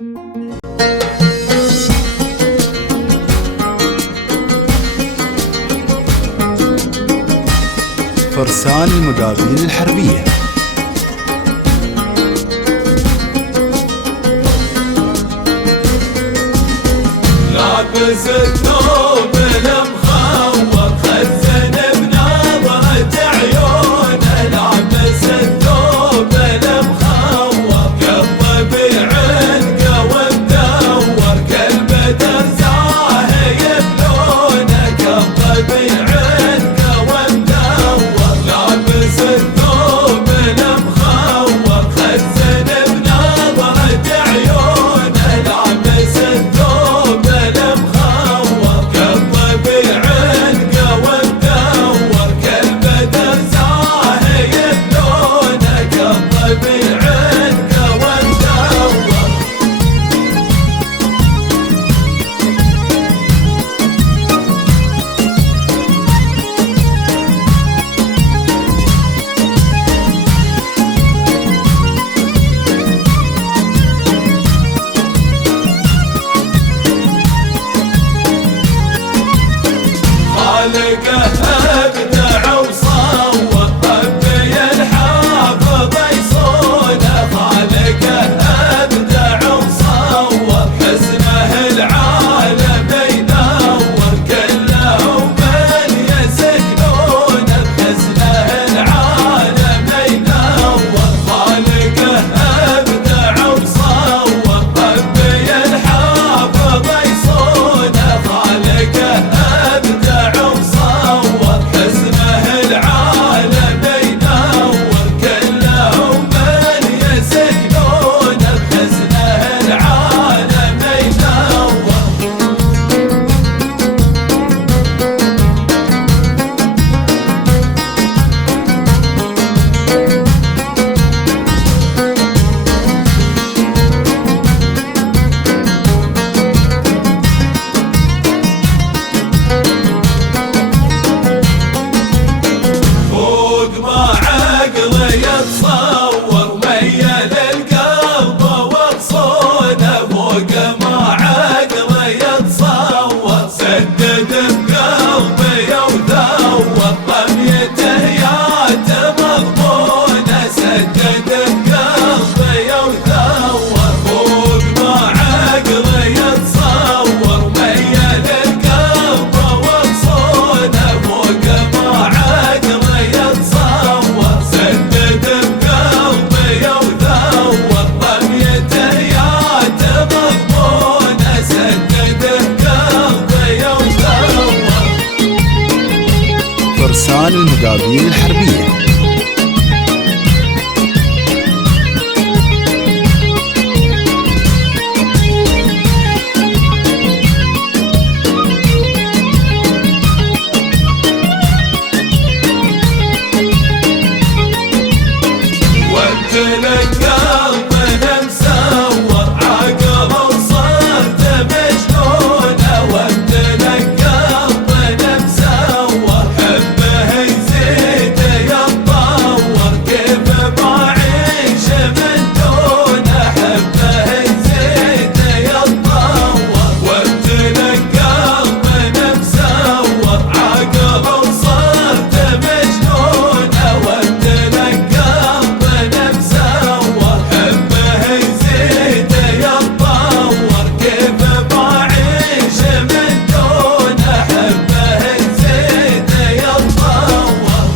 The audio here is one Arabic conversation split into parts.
فرسان المقابيل الحربية. لابس الثوب المخور خزن بنظرة عيونه، لابس الثوب المخور كالطبيع عنقه ومدور كالبدر زاهي بلونه، كالطبيع عنقه ومدور لابس الثوب المخور خزن بنظرة عيونه، لابس الثوب المخور كالطبيع عنقه ومدور كالبدر زاهي بلونه، كالطبيع عنقه ومدور. خالقه ابدع وصور ربي الحافظ يصونه، خالقه ابدع وصور حسنه العالم ينور كله من يسكنونه، حسنه العالم ينور. خالقه ابدع وصور ربي الحافظ يصونه، خالقه ابدع وصور حسنه العالم ينور كله من يسكنونه، حسنه العالم ينور. فوق ما عقله يتصور ميل القلب وغصونه، فوق ما عقله يتصور سدد بقلبي وثور رميته يات مضمونه، سدد بقلبي وثور. فوق ما عقله يتصور ميل القلب وغصونه، فوق ما عقله يتصور سدد بقلبي وثور رميته يات مضمونه، سدد بقلبي وثور. فرسان المقابيل الحربية. وامتلك قلبه مسور عقله وصرت مجنونه، وامتلك قلبه مسور حبه يزيد يتطور كيف بعيش من دونه، حبه يزيد يتطور. وامتلك قلبه مسور عقله وصرت مجنونه، وامتلك قلبه مسور حبه يزيد يتطور كيف بعيش من دونه، حبه يزيد يتطور.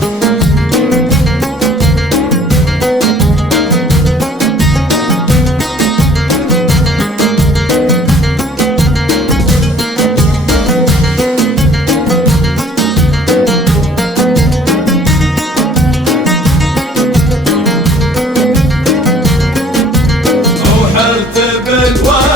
وحرت بالوالد